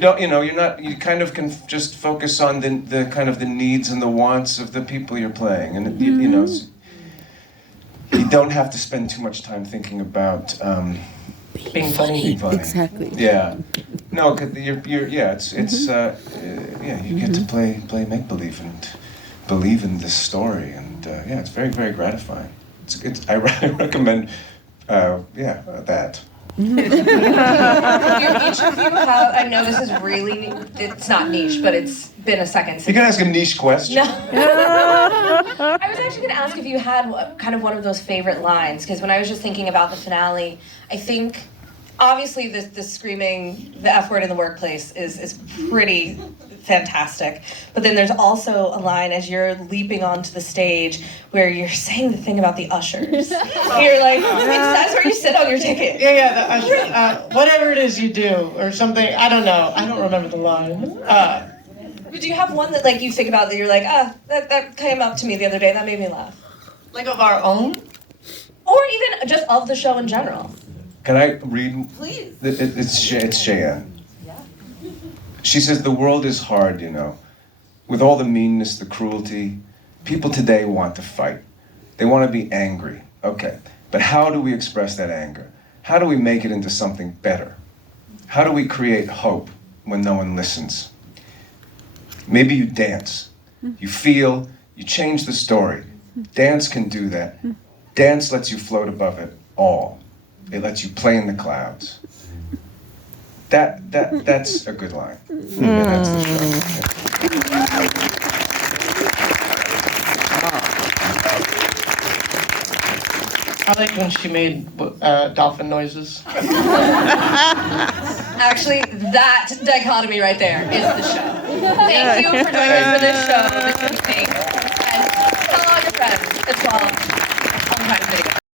you're not. You kind of can just focus on the kind of the needs and the wants of the people you're playing, and you don't have to spend too much time thinking about being funny. Exactly. Yeah. No, cause you get to play make believe and believe in this story, and it's very, very gratifying. I recommend that. Each of you have, I know this is really, it's not niche, but it's been a second since. You can ask a niche question. No. I was actually going to ask if you had kind of one of those favorite lines, because when I was just thinking about the finale, I think, obviously the screaming, the F word in the workplace is pretty fantastic. But then there's also a line as you're leaping onto the stage where you're saying the thing about the ushers. You're like, that's where you sit on your ticket. Yeah, the usher. Whatever it is you do, or something, I don't know. I don't remember the line. But do you have one that like you think about that you're like, that came up to me the other day, that made me laugh? Like of our own? Or even just of the show in general. Can I read? Please. It's Cheyenne. She says, the world is hard, with all the meanness, the cruelty. People today want to fight. They want to be angry. Okay, but how do we express that anger? How do we make it into something better? How do we create hope when no one listens? Maybe you dance. You feel, you change the story. Dance can do that. Dance lets you float above it all. It lets you play in the clouds. That's a good line. And that's the show. I like when she made dolphin noises. Actually, that dichotomy right there is the show. Thank you for joining us for this show this evening.